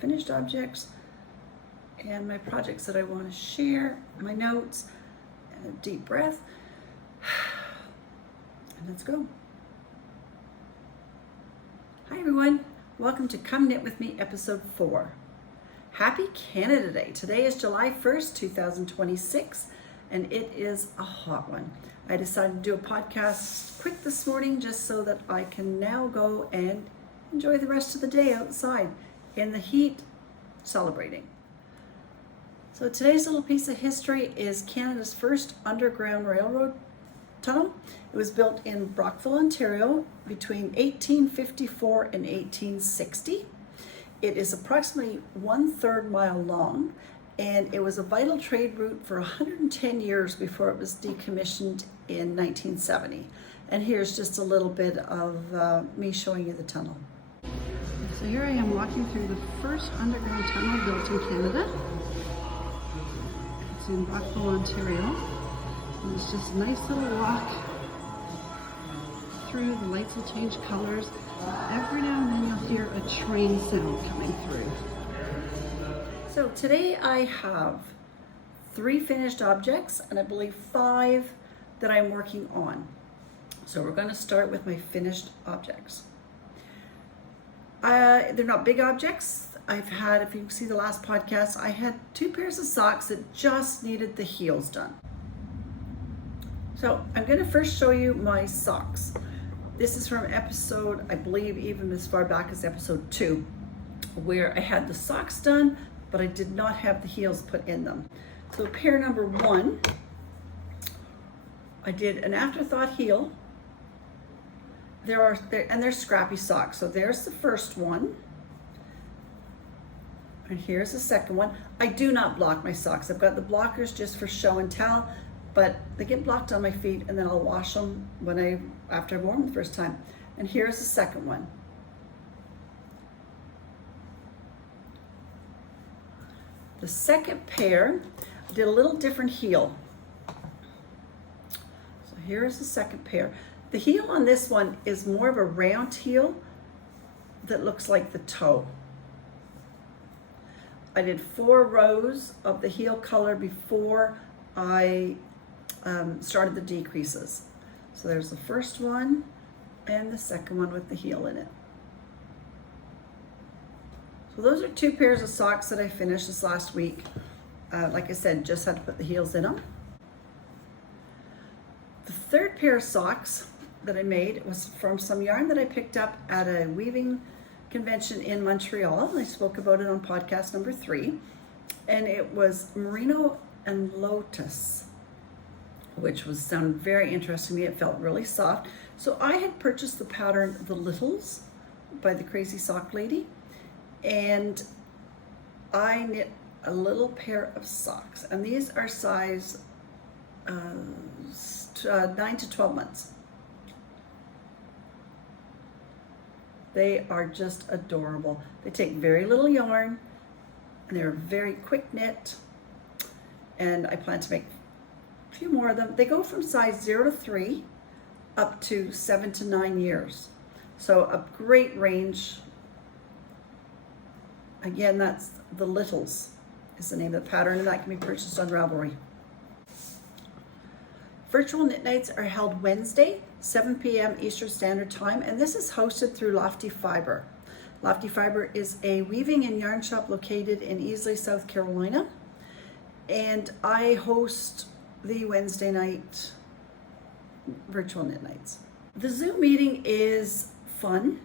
finished objects and my projects that I want to share, my notes, and a deep breath. And let's go. Hi everyone, welcome to Come Knit With Me episode 4. Happy Canada Day. Today is July 1st, 2026, and it is a hot one. I decided to do a podcast quick this morning just so that I can now go and enjoy the rest of the day outside in the heat, celebrating. So today's little piece of history is Canada's first underground railroad tunnel. It was built in Brockville, Ontario between 1854 and 1860. It is approximately 1/3 mile long, and it was a vital trade route for 110 years before it was decommissioned in 1970. And here's just a little bit of me showing you the tunnel. So here I am walking through the first underground tunnel built in Canada. It's in Brockville, Ontario. And it's just a nice little walk through. The lights will change colors. Every now and then you'll hear a train sound coming through. So today I have 3 finished objects and I believe 5 that I'm working on. So we're going to start with my finished objects. They're not big objects. I've had, if you see the last podcast, I had 2 pairs of socks that just needed the heels done. So I'm going to first show you my socks. This is from episode, I believe even as far back as episode 2, where I had the socks done, but I did not have the heels put in them. So pair number 1, I did an afterthought heel. They're scrappy socks. So there's the first one. And here's the second one. I do not block my socks. I've got the blockers just for show and tell, but they get blocked on my feet and then I'll wash them after I've worn them the first time. And here's the second one. The second pair, I did a little different heel. So here's the second pair. The heel on this one is more of a round heel that looks like the toe. I did 4 rows of the heel color before I started the decreases. So there's the first one and the second one with the heel in it. So those are 2 pairs of socks that I finished this last week. Like I said, just had to put the heels in them. The third pair of socks that I made was from some yarn that I picked up at a weaving convention in Montreal. I spoke about it on podcast number 3. And it was merino and lotus, which sounded very interesting to me. It felt really soft. So I had purchased the pattern The Littles by the Crazy Sock Lady. And I knit a little pair of socks. And these are size 9 to 12 months. They are just adorable. They take very little yarn and they're very quick knit. And I plan to make a few more of them. They go from size 0 to 3 up to 7 to 9 years. So a great range. Again, that's The Littles is the name of the pattern, and that can be purchased on Ravelry. Virtual knit nights are held Wednesday, 7 p.m. Eastern Standard Time, and this is hosted through LoftyFiber. LoftyFiber is a weaving and yarn shop located in Easley, South Carolina, and I host the Wednesday night virtual knit nights. The Zoom meeting is fun.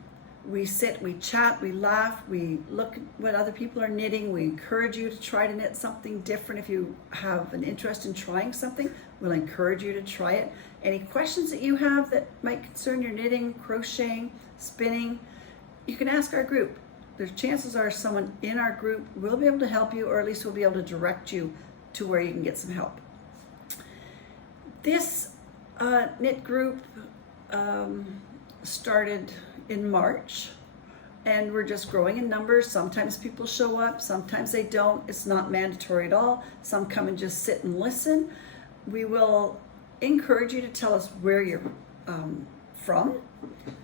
We sit, we chat, we laugh, we look at what other people are knitting. We encourage you to try to knit something different. If you have an interest in trying something, we'll encourage you to try it. Any questions that you have that might concern your knitting, crocheting, spinning, you can ask our group. There's chances are someone in our group will be able to help you, or at least will be able to direct you to where you can get some help. This knit group started in March, and we're just growing in numbers. Sometimes people show up, sometimes they don't. It's not mandatory at all. Some come and just sit and listen. We will encourage you to tell us where you're from,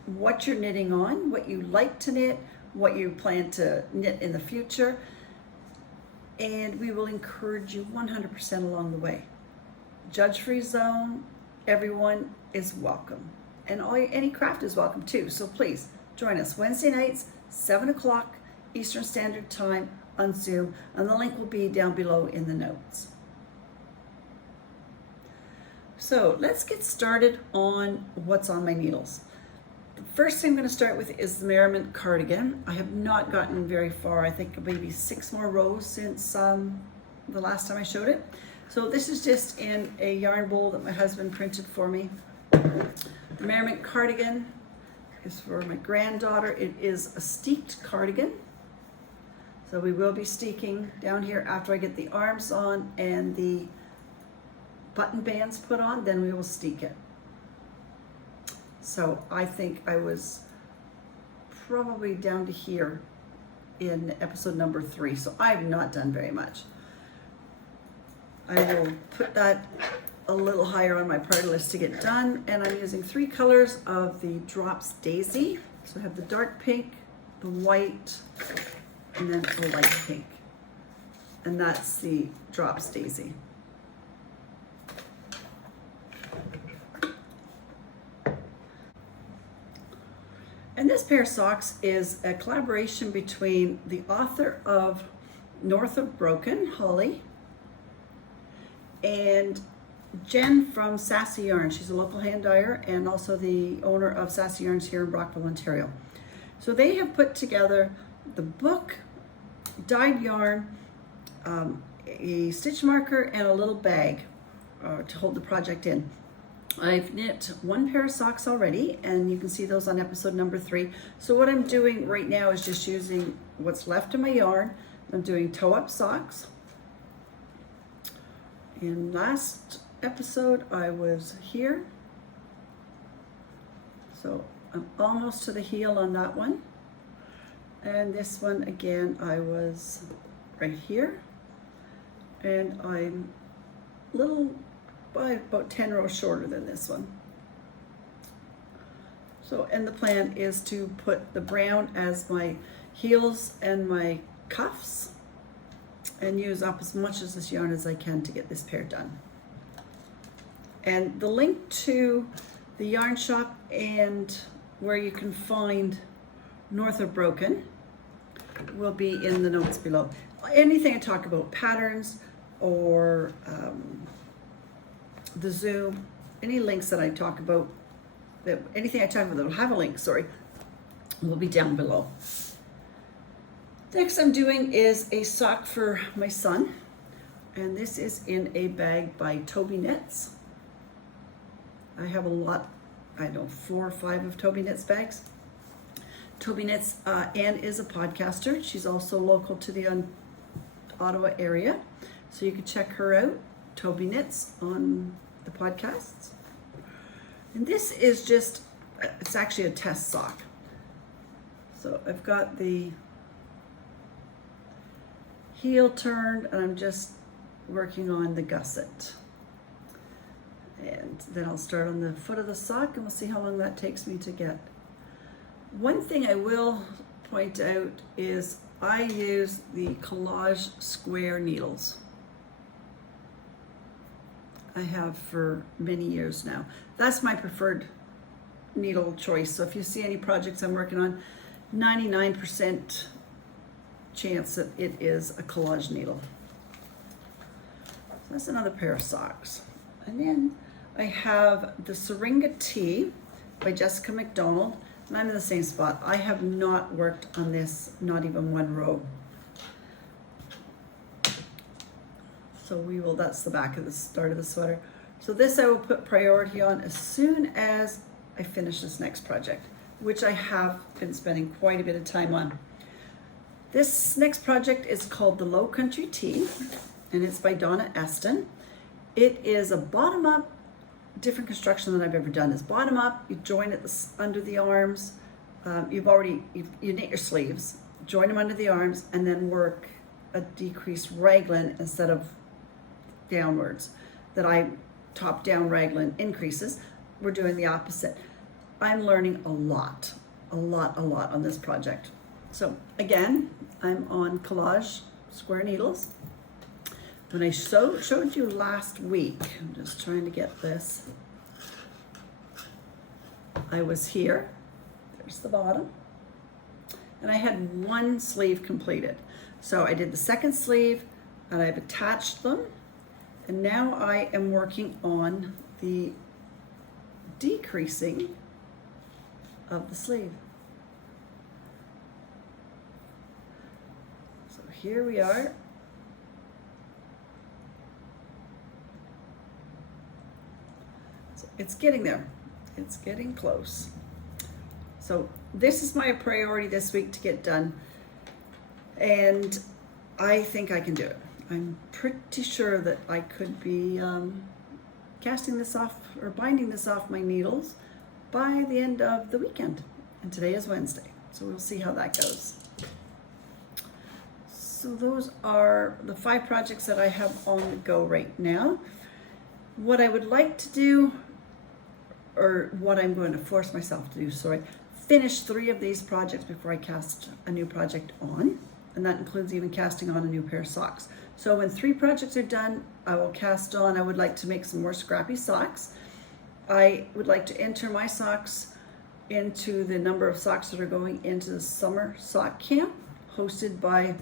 what you're knitting on, what you like to knit, what you plan to knit in the future. And we will encourage you 100% along the way. Judge-free zone, everyone is welcome. And any craft is welcome too. So please join us Wednesday nights, 7 o'clock Eastern Standard Time on Zoom. And the link will be down below in the notes. So let's get started on what's on my needles. The first thing I'm going to start with is the Merriment cardigan. I have not gotten very far. I think maybe 6 more rows since the last time I showed it. So this is just in a yarn bowl that my husband printed for me. The Merriment cardigan is for my granddaughter. It is a steeked cardigan. So we will be steeking down here after I get the arms on and the button bands put on, then we will steek it. So I think I was probably down to here in episode number 3. So I have not done very much. I will put that a little higher on my priority list to get done. And I'm using 3 colors of the Drops Daisy. So I have the dark pink, the white, and then the light pink. And that's the Drops Daisy. And this pair of socks is a collaboration between the author of North of Broken, Holly, and Jen from Sassy Yarn. She's a local hand dyer and also the owner of Sassy Yarns here in Brockville, Ontario. So they have put together the book, dyed yarn, a stitch marker, and a little bag to hold the project in. I've knit 1 pair of socks already, and you can see those on episode number 3. So what I'm doing right now is just using what's left of my yarn. I'm doing toe-up socks. In last episode, I was here. So I'm almost to the heel on that one. And this one, again, I was right here. And I'm by about 10 rows shorter than this one. So, and the plan is to put the brown as my heels and my cuffs and use up as much of this yarn as I can to get this pair done. And the link to the yarn shop and where you can find North of Broken will be in the notes below. Anything I talk about, patterns or the Zoom, any links that I talk about, anything I talk about that will have a link, will be down below. Next I'm doing is a sock for my son, and this is in a bag by Toby Knits. I have a lot, I don't know, 4 or 5 of Toby Knits bags. Toby Knits, Anne is a podcaster. She's also local to the Ottawa area, so you can check her out. Toby Knits on the podcasts. And this is just, it's actually a test sock. So I've got the heel turned and I'm just working on the gusset. And then I'll start on the foot of the sock and we'll see how long that takes me to get. One thing I will point out is I use the Collage square needles. I have for many years now. That's my preferred needle choice. So if you see any projects I'm working on, 99% chance that it is a Collage needle. So that's another pair of socks. And then I have the Syringa Tea by Jessica McDonald. And I'm in the same spot. I have not worked on this, not even 1 row. So we will, that's the back of the start of the sweater. So this I will put priority on as soon as I finish this next project, which I have been spending quite a bit of time on. This next project is called the Low Country Tea, and it's by Donna Eston. It is a bottom-up, different construction than I've ever done. It's bottom-up, you join it under the arms, you knit your sleeves, join them under the arms, and then work a decreased raglan instead of downwards. That I top down raglan increases. We're doing the opposite. I'm learning a lot on this project. So again, I'm on collage square needles. When I showed you last week, I'm just trying to get this, I was here, there's the bottom, and I had one sleeve completed. So I did the second sleeve and I've attached them, and now I am working on the decreasing of the sleeve. So here we are. So it's getting there. It's getting close. So this is my priority this week to get done, and I think I can do it. I'm pretty sure that I could be casting this off or binding this off my needles by the end of the weekend. And today is Wednesday, so we'll see how that goes. So those are the 5 projects that I have on the go right now. What I would like to do, or what I'm going to force myself to do, sorry, finish 3 of these projects before I cast a new project on, and that includes even casting on a new pair of socks. So when 3 projects are done, I will cast on. I would like to make some more scrappy socks. I would like to enter my socks into the number of socks that are going into the summer sock camp hosted by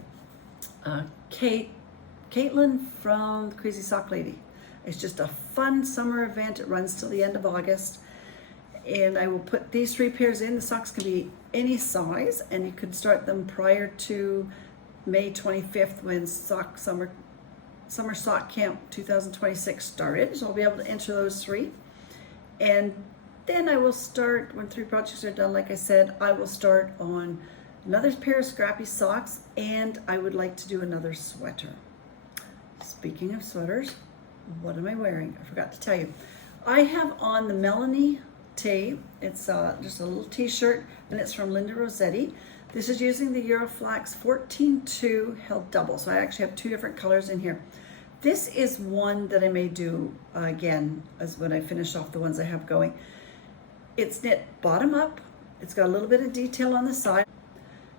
Caitlin from the Crazy Sock Lady. It's just a fun summer event. It runs till the end of August. And I will put these 3 pairs in. The socks can be any size, and you could start them prior to May 25th when Summer Sock Camp 2026 started. So I'll be able to enter those 3. And then I will start, when 3 projects are done, like I said, I will start on another pair of scrappy socks, and I would like to do another sweater. Speaking of sweaters, what am I wearing? I forgot to tell you. I have on the Melanie tee. It's just a little t-shirt, and it's from Linda Rossetti. This is using the Euroflax 14-2 held double. So I actually have 2 different colors in here. This is one that I may do again as when I finish off the ones I have going. It's knit bottom up. It's got a little bit of detail on the side,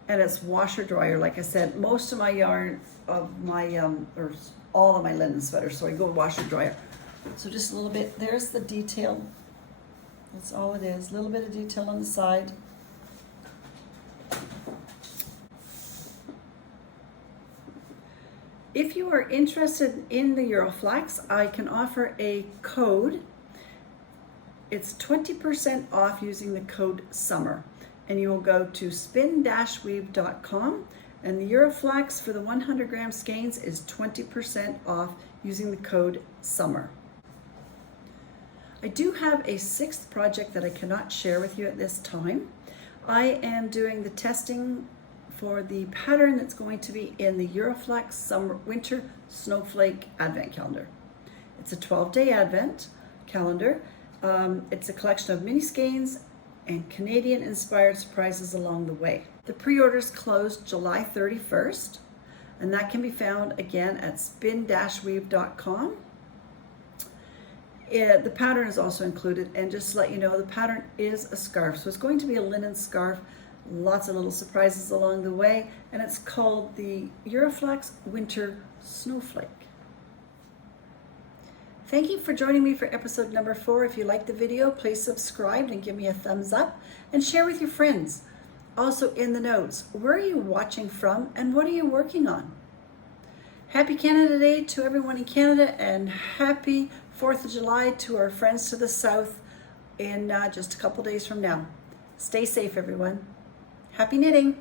and it's washer dryer. Like I said, most of my yarn of my, or all of my linen sweaters, so I go washer dryer. So just a little bit, there's the detail. That's all it is, a little bit of detail on the side. If you are interested in the Euroflax, I can offer a code. It's 20% off using the code SUMMER. And you will go to spin-weave.com, and the Euroflax for the 100 gram skeins is 20% off using the code SUMMER. I do have a 6th project that I cannot share with you at this time. I am doing the testing for the pattern that's going to be in the Euroflax Summer Winter Snowflake Advent Calendar. It's a 12-day Advent calendar. It's a collection of mini skeins and Canadian-inspired surprises along the way. The pre-orders closed July 31st, and that can be found again at spin-weave.com. The pattern is also included, and just to let you know, the pattern is a scarf. So it's going to be a linen scarf, lots of little surprises along the way, and it's called the Euroflax Winter Snowflake. Thank you for joining me for episode number 4. If you liked the video, please subscribe and give me a thumbs up, and share with your friends. Also in the notes, where are you watching from and what are you working on? Happy Canada Day to everyone in Canada, and happy 4th of July to our friends to the south in just a couple days from now. Stay safe, everyone. Happy knitting.